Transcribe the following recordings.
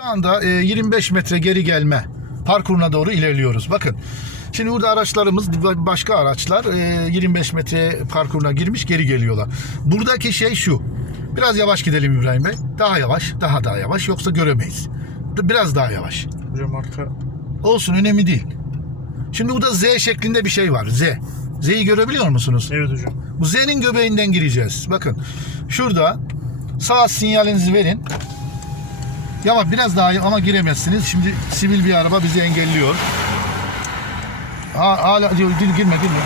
Şu anda e, 25 metre geri gelme parkuruna doğru ilerliyoruz. Bakın şimdi burada araçlarımız ba- başka araçlar e, 25 metre parkuruna girmiş geri geliyorlar. Buradaki şey şu. Biraz yavaş gidelim İbrahim Bey. Daha yavaş, daha daha yavaş yoksa göremeyiz. Biraz daha yavaş. Hocam arka Olsun önemli değil. Şimdi burada Z şeklinde bir şey var. Z. Z'yi görebiliyor musunuz? evet hocam. Bu Z'nin göbeğinden gireceğiz. Bakın şurada sağ sinyalinizi verin. Yavaş biraz daha ama giremezsiniz. Şimdi sivil bir araba bizi engelliyor. Ha, hala diyor girme girme girme.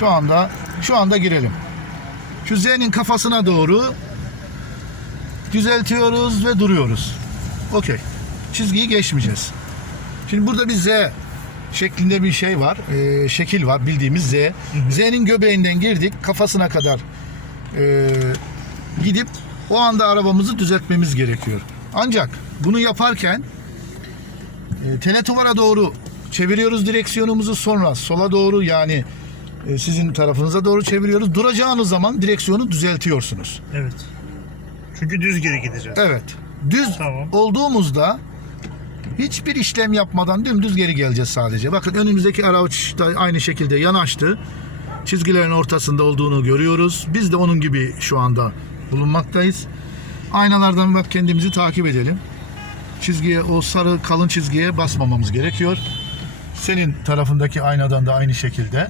Şu anda şu anda girelim. Şu Z'nin kafasına doğru düzeltiyoruz ve duruyoruz. Okey. Çizgiyi geçmeyeceğiz. Şimdi burada bir Z şeklinde bir şey var. Ee, şekil var bildiğimiz Z. Z'nin göbeğinden girdik. Kafasına kadar ee, gidip o anda arabamızı düzeltmemiz gerekiyor. Ancak bunu yaparken e, tenetuvara doğru çeviriyoruz direksiyonumuzu sonra sola doğru yani e, sizin tarafınıza doğru çeviriyoruz. Duracağınız zaman direksiyonu düzeltiyorsunuz. Evet. Çünkü düz geri gideceğiz. Evet. Düz Tamam. olduğumuzda hiçbir işlem yapmadan dümdüz geri geleceğiz sadece. Bakın önümüzdeki araç da aynı şekilde yanaştı. Çizgilerin ortasında olduğunu görüyoruz. Biz de onun gibi şu anda bulunmaktayız. Aynalardan bak kendimizi takip edelim. Çizgiye o sarı kalın çizgiye basmamamız gerekiyor. Senin tarafındaki aynadan da aynı şekilde.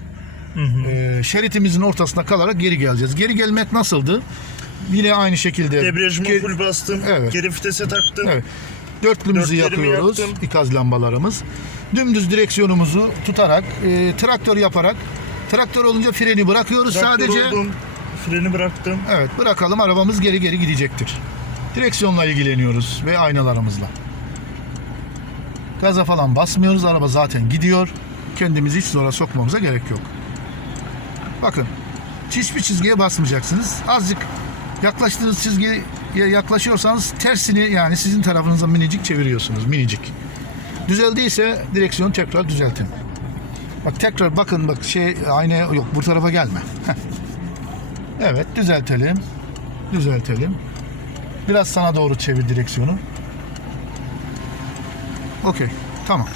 Hı hı. Ee, şeritimizin ortasına kalarak geri geleceğiz. Geri gelmek nasıldı? Yine aynı şekilde. Debriyajımı Ge- full bastım. Evet. Geri vitese taktım. Evet. Dörtlümüzü yakıyoruz. yaktım. ikaz lambalarımız. Dümdüz direksiyonumuzu tutarak, e, traktör yaparak, traktör olunca freni bırakıyoruz Traktör sadece. oldum, Freni bıraktım. Evet, bırakalım arabamız geri geri gidecektir. Direksiyonla ilgileniyoruz ve aynalarımızla. Gaza falan basmıyoruz. Araba zaten gidiyor. Kendimizi hiç zora sokmamıza gerek yok. Bakın. Hiçbir çizgiye basmayacaksınız. Azıcık yaklaştığınız çizgiye yaklaşıyorsanız tersini yani sizin tarafınıza minicik çeviriyorsunuz. Minicik. Düzeldiyse direksiyonu tekrar düzeltin. Bak tekrar bakın bak şey aynı yok bu tarafa gelme. Evet düzeltelim. Düzeltelim. Biraz sana doğru çevir direksiyonu. Okey. Tamam.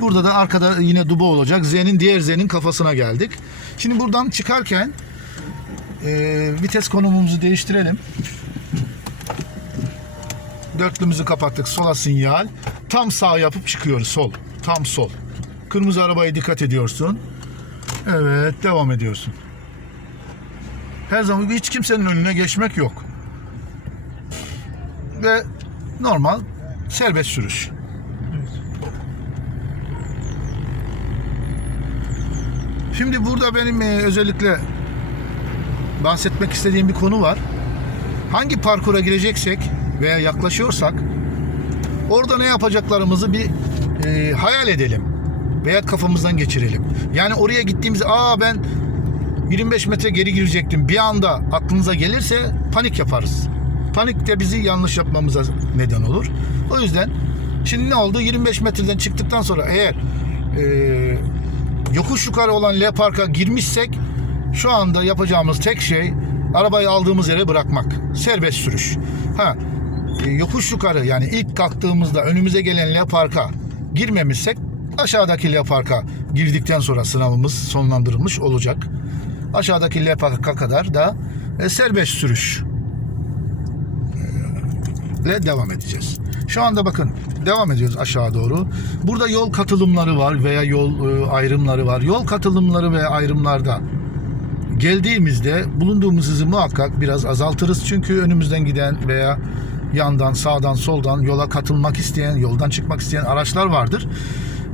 Burada da arkada yine duba olacak. Z'nin diğer Z'nin kafasına geldik. Şimdi buradan çıkarken e, vites konumumuzu değiştirelim. Dörtlümüzü kapattık. Sola sinyal. Tam sağ yapıp çıkıyoruz. Sol. Tam sol. Kırmızı arabaya dikkat ediyorsun. Evet. Devam ediyorsun. Her zaman hiç kimsenin önüne geçmek yok. Ve normal serbest sürüş. Şimdi burada benim e, özellikle bahsetmek istediğim bir konu var. Hangi parkura gireceksek veya yaklaşıyorsak orada ne yapacaklarımızı bir e, hayal edelim veya kafamızdan geçirelim. Yani oraya gittiğimizde aa ben 25 metre geri girecektim bir anda aklınıza gelirse panik yaparız. Panik de bizi yanlış yapmamıza neden olur. O yüzden şimdi ne oldu? 25 metreden çıktıktan sonra eğer e, yokuş yukarı olan L Park'a girmişsek şu anda yapacağımız tek şey arabayı aldığımız yere bırakmak. Serbest sürüş. Ha, e, yokuş yukarı yani ilk kalktığımızda önümüze gelen L Park'a girmemişsek aşağıdaki L Park'a girdikten sonra sınavımız sonlandırılmış olacak. Aşağıdaki L Park'a kadar da e, serbest sürüş ile devam edeceğiz. Şu anda bakın devam ediyoruz aşağı doğru. Burada yol katılımları var veya yol e, ayrımları var. Yol katılımları ve ayrımlarda geldiğimizde bulunduğumuz hızı muhakkak biraz azaltırız. Çünkü önümüzden giden veya yandan, sağdan, soldan yola katılmak isteyen, yoldan çıkmak isteyen araçlar vardır.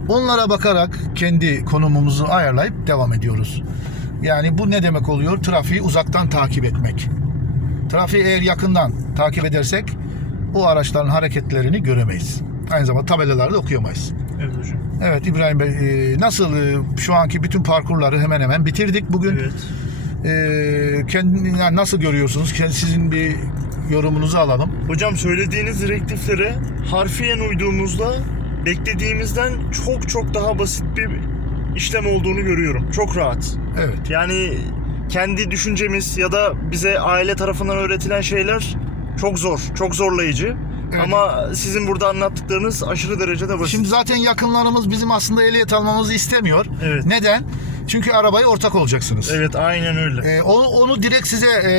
Onlara bakarak kendi konumumuzu ayarlayıp devam ediyoruz. Yani bu ne demek oluyor? Trafiği uzaktan takip etmek. Trafiği eğer yakından takip edersek o araçların hareketlerini göremeyiz. Aynı zamanda tabelalarda okuyamayız. Evet hocam. Evet İbrahim Bey e, nasıl e, şu anki bütün parkurları hemen hemen bitirdik bugün. Evet. E, kendini yani nasıl görüyorsunuz? Kendi sizin bir yorumunuzu alalım. Hocam söylediğiniz direktiflere harfiyen uyduğumuzda beklediğimizden çok çok daha basit bir işlem olduğunu görüyorum. Çok rahat. Evet. Yani kendi düşüncemiz ya da bize aile tarafından öğretilen şeyler çok zor, çok zorlayıcı. Evet. Ama sizin burada anlattıklarınız aşırı derecede basit. Şimdi zaten yakınlarımız bizim aslında ehliyet almamızı istemiyor. Evet. Neden? Çünkü arabaya ortak olacaksınız. Evet aynen öyle. Ee, onu, onu direkt size e,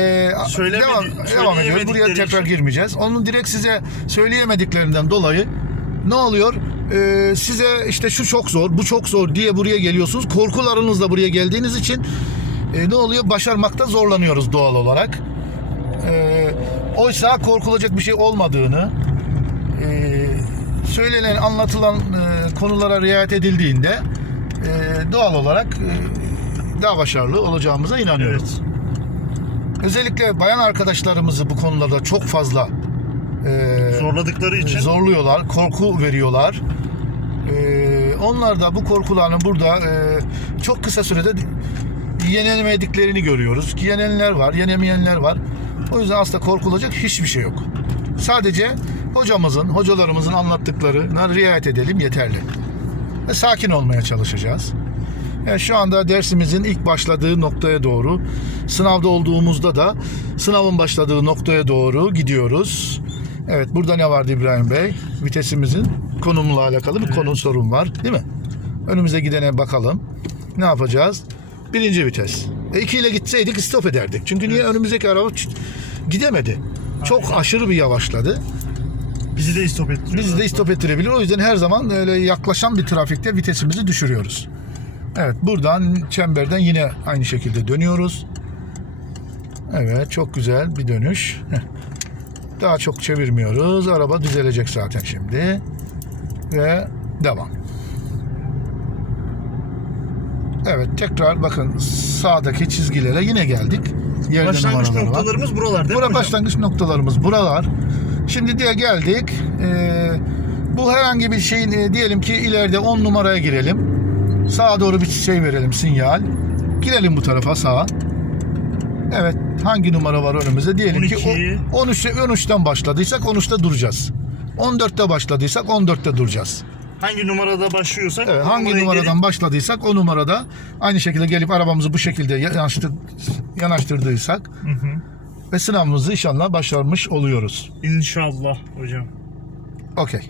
Söylemedi- devam, devam ediyoruz. Buraya tekrar için. girmeyeceğiz. Onu direkt size söyleyemediklerinden dolayı ne oluyor? Ee, size işte şu çok zor, bu çok zor diye buraya geliyorsunuz. Korkularınızla buraya geldiğiniz için e, ne oluyor? Başarmakta zorlanıyoruz doğal olarak. Ee, oysa korkulacak bir şey olmadığını, e, söylenen, anlatılan e, konulara riayet edildiğinde e, doğal olarak e, daha başarılı olacağımıza inanıyoruz. Evet. Özellikle bayan arkadaşlarımızı bu konularda çok fazla e, Zorladıkları için zorluyorlar, korku veriyorlar. E, onlar da bu korkularını burada e, çok kısa sürede yenemediklerini görüyoruz. Ki Yenenler var, yenemeyenler var. O yüzden aslında korkulacak hiçbir şey yok. Sadece hocamızın, hocalarımızın anlattıklarına riayet edelim yeterli. Ve sakin olmaya çalışacağız. Yani şu anda dersimizin ilk başladığı noktaya doğru, sınavda olduğumuzda da sınavın başladığı noktaya doğru gidiyoruz. Evet, burada ne vardı İbrahim Bey? Vitesimizin konumla alakalı bir Evet. konu sorun var, değil mi? Önümüze gidene bakalım. Ne yapacağız? Birinci vites. E, iki ile gitseydik stop ederdik. Çünkü niye önümüzdeki araba gidemedi. Çok aşırı bir yavaşladı. bizi de istop ettiriyor. Bizi de istop ettirebilir. O yüzden her zaman öyle yaklaşan bir trafikte vitesimizi düşürüyoruz. Evet buradan çemberden yine aynı şekilde dönüyoruz. Evet çok güzel bir dönüş. Daha çok çevirmiyoruz. Araba düzelecek zaten şimdi. Ve devam. Evet tekrar bakın sağdaki çizgilere yine geldik. Yerde Başlangıç numaralar var. noktalarımız buralar değil mi Bura hocam? başlangıç noktalarımız buralar. Şimdi diye geldik. Ee, bu herhangi bir şeyin e, diyelim ki ileride 10 numaraya girelim. Sağa doğru bir şey verelim sinyal. Girelim bu tarafa sağa. Evet hangi numara var önümüzde? Diyelim ki 12. o, 13'te 13'ten başladıysak 13'te duracağız. 14'te başladıysak 14'te duracağız. Hangi numarada başlıyorsak Evet, hangi numaradan gelip- başladıysak o numarada aynı şekilde gelip arabamızı bu şekilde yanaştır, yanaştırdıysak Hı hı. ve sınavımızı inşallah başarmış oluyoruz. İnşallah hocam. Okey.